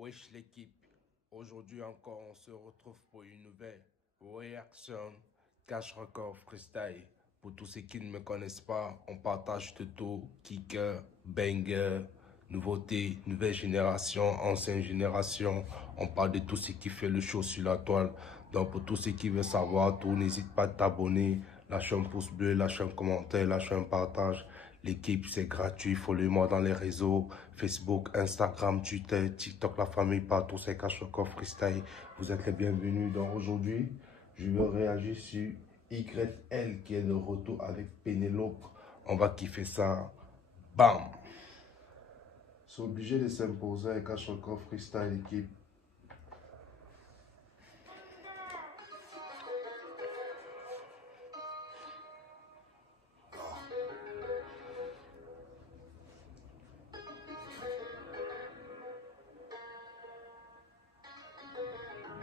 Wesh l'équipe, aujourd'hui encore on se retrouve pour une nouvelle réaction Cash Record Freestyle. Pour tous ceux qui ne me connaissent pas, on partage de tout, kicker, banger, nouveauté, nouvelle génération, ancienne génération. On parle de tout ce qui fait le show sur la toile. Donc pour tous ceux qui veulent savoir tout, n'hésite pas à t'abonner, lâche un pouce bleu, lâche un commentaire, lâche un partage. L'équipe, c'est gratuit. Follow-moi dans les réseaux Facebook, Instagram, Twitter, TikTok, la famille, partout. C'est Cash Record Freestyle. Vous êtes les bienvenus. Donc aujourd'hui, je vais réagir sur YL qui est de retour avec Pénélope. On va kiffer ça. Bam! C'est obligé de s'imposer avec Cash Record Freestyle, l'équipe.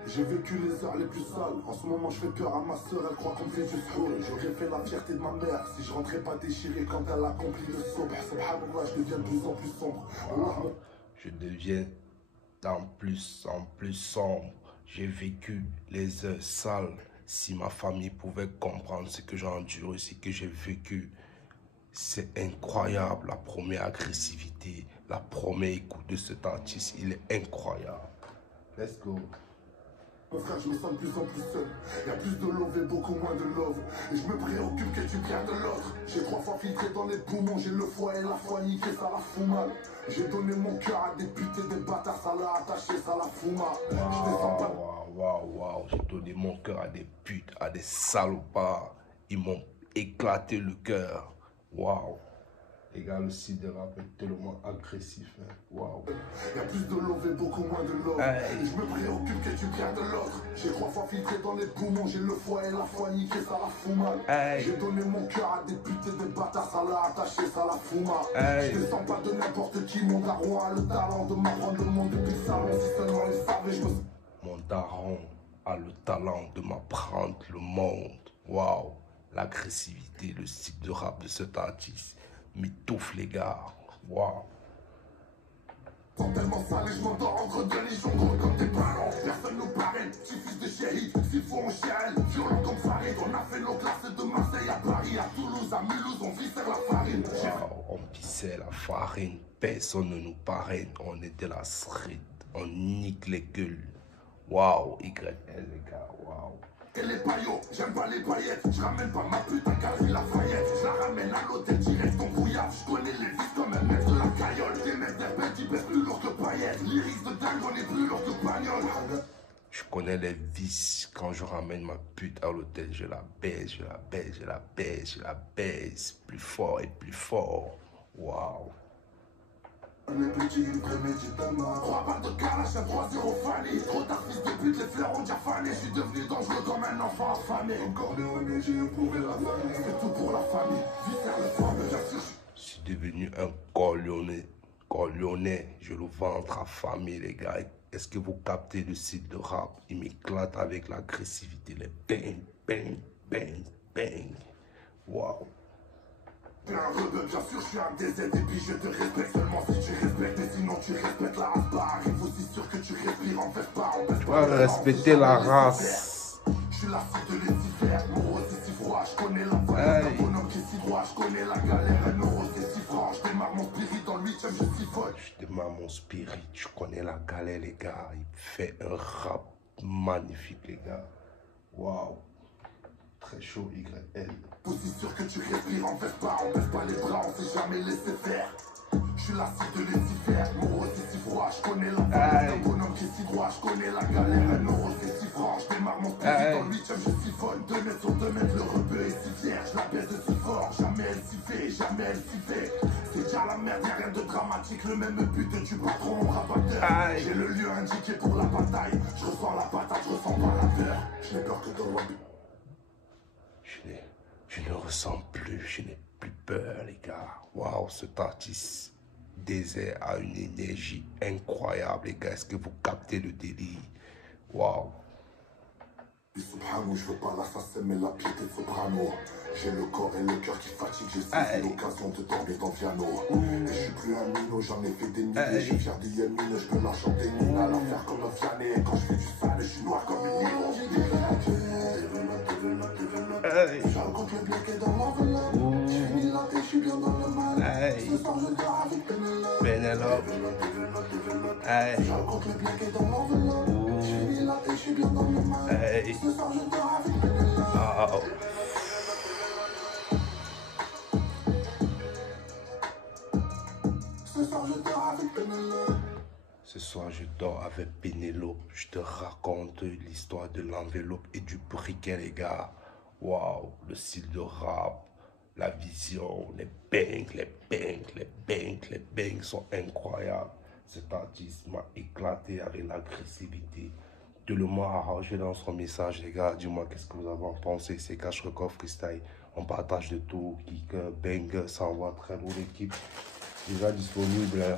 J'ai vécu les heures les plus sales. En ce moment je fais peur à ma soeur, elle croit qu'on fait du soul. J'aurais fait la fierté de ma mère si je rentrais pas déchiré quand elle accomplit le saut. Subhanallah, je deviens de plus en plus sombre. Je deviens en plus sombre. J'ai vécu les heures sales. Si ma famille pouvait comprendre ce que j'ai enduré, ce que j'ai vécu, c'est incroyable. La première agressivité, la première écoute de cet artiste, il est incroyable. Let's go. Mon frère, je me sens de plus en plus seul. Y a plus de love et beaucoup moins de love. Et je me préoccupe que tu perds de l'autre. J'ai 3 fois filtré dans les poumons. J'ai le foie et la foi niquée, ça la fout mal. J'ai donné mon cœur à des putes et des bâtards, ça l'a attaché, ça la fout mal. Je descends pas. Waouh. J'ai donné mon cœur à des putes, à des salopards. Ils m'ont éclaté le cœur. Waouh. Les gars, le site de rap est tellement agressif. Hein. Waouh. Y a plus de love et beaucoup moins de love. Et je me préoccupe que tu perds de l'autre. J'ai 3 fois filtré dans les poumons. J'ai le foie et la foi niquée, ça la fout mal. J'ai donné mon cœur à des putes et des bâtards, ça l'a attaché, ça la fout mal. Je descends pas de n'importe qui. Mon daron a le talent de m'apprendre le monde depuis le salon. Si seulement il savait, je me... Mon daron a le talent de m'apprendre le monde. Waouh. L'agressivité, le style de rap de cet artiste m'étouffe, les gars. Waouh. Sont tellement sale et je m'endors entre deux légions gros comme des ballons. Personne nous parraine, petit fils de chéri. S'il faut on chiale, violent comme Farid. On a fait nos classes de Marseille à Paris, à Toulouse, à Mulhouse, on vissère la farine. Wow, on vissait la farine, personne ne nous parraine. On est de la street, on nique les gueules. Waouh, YL les gars, waouh. Et les paillots, j'aime pas les paillettes. Je ramène pas ma pute à Galerie Lafayette. Je la ramène à l'hôtel direct en brouillard. Je connais les vis comme un maître de la caillole. Des mecs d'Herbert qui pèsent plus lourd que paillettes. L'iris de dingue, on est plus lourd que bagnole. Je connais les vices. Quand je ramène ma pute à l'hôtel, je la baise, je la baise, je la baise, je la baise. Plus fort et plus fort. Waouh. On est petit, une préméditement. 3 balles de calache, un 3-0 Fanny. Trop tard, fils de pute, les fleurs ont déjà fané. Je suis devenu dangereux comme un enfant affamé. Encore Léoné, j'ai éprouvé la famille. C'est tout pour la famille. Viscère le sang, mais j'assure. Je suis devenu un Corléonais. Je le ventre affamé, les gars. Est-ce que vous captez le site de rap? Il m'éclate avec l'agressivité. Les bang, bang, bang, bang. Waouh. T'es un rebeu, bien sûr, je suis un DZ et puis je te respecte seulement si tu respectes et sinon tu respectes la race. Pas arrive aussi sûr que tu respires en fait pas. On baisse pas respecter la race. Je suis la cible de Lucifer, mon rose est si froid, je connais la valeur d'un bonhomme qui est si droit, je connais la galère, un euro c'est si franc, je démarre mon spirit dans le 8ème, je siphonne. Je démarre mon spirit, je connais la galère les gars, il fait un rap magnifique les gars. Waouh. Très chaud, YL. Aussi sûr que tu respires, en fait pas, on baisse pas les bras, on s'est jamais laissé faire. Je suis la cible de Lucifer, mon rose est si froid, je connais la valeur d'un bonhomme qui est si droit, je connais la galère, un euro c'est si franc, je démarre mon spirit dans le 8ème, je siphonne. 2 mètres sur 2 mètres, le rebeu est si fier, je la baise si fort, jamais elle s'y fait, jamais elle s'y fait. C'est déjà la merde, y'a rien de dramatique, le même but du patron, rabatteur. J'ai le lieu indiqué pour la bataille, je ressens la patate, je ressens pas la peur. Je n'ai peur que dans le... Je ne ressens plus, je n'ai plus peur, les gars. Waouh, cet artiste désert a une énergie incroyable, les gars. Est-ce que vous captez le délire? Waouh. Soprano, je veux pas l'assassin mais la piété de soprano. J'ai le corps et le cœur qui fatigue, j'ai saisi l'occasion de tomber dans le piano. Et je suis plus un minot, j'en ai fait des milliers, je suis fier des yémines, je peux la chanter mine à la faire comme un fiané. Et quand je fais du sale, je suis noir comme une ligne. J'ai dit je raconte le bloc est dans l'enveloppe. Je finis la tête, je suis bien dans le mal. Ce soir je dors avec Pénélope. Je raconte le bloc est dans l'enveloppe. Je finis la tête, je suis bien dans le mal. Ce soir je dors avec Pénélope. Ce soir, je dors avec Pénélope. Je te raconte l'histoire de l'enveloppe et du briquet, les gars. Waouh, le style de rap, la vision, les bangs, les bangs, les bangs, les bangs sont incroyables. Cet artiste m'a éclaté avec l'agressivité. Tout le monde a arrangé dans son message, les gars. Dis-moi, qu'est-ce que vous avez en pensé? C'est Cash Record Freestyle. On partage de tout. Kick, bang, ça envoie très lourd l'équipe. Déjà disponible. Hein.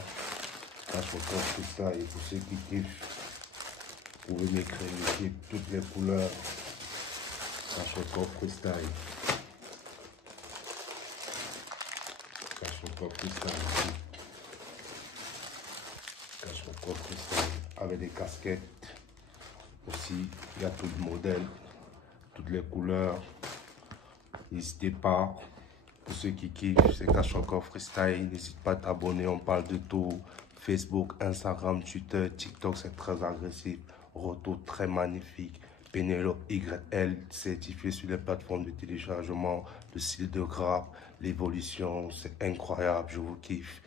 Cash Record Freestyle. Pour ceux qui kiffent, vous pouvez m'écrire l'équipe, toutes les couleurs. Cash Record Freestyle. Cash Record Freestyle. Cash Record Freestyle. Avec des casquettes. Aussi, il y a tout le modèle, toutes les couleurs. N'hésitez pas, pour ceux qui kiffent, c'est Cash Record Freestyle. N'hésite pas à t'abonner, on parle de tout. Facebook, Instagram, Twitter, TikTok, c'est très agressif. Retour très magnifique. Pénélope YL, certifié sur les plateformes de téléchargement, le style de grappe, l'évolution, c'est incroyable, je vous kiffe.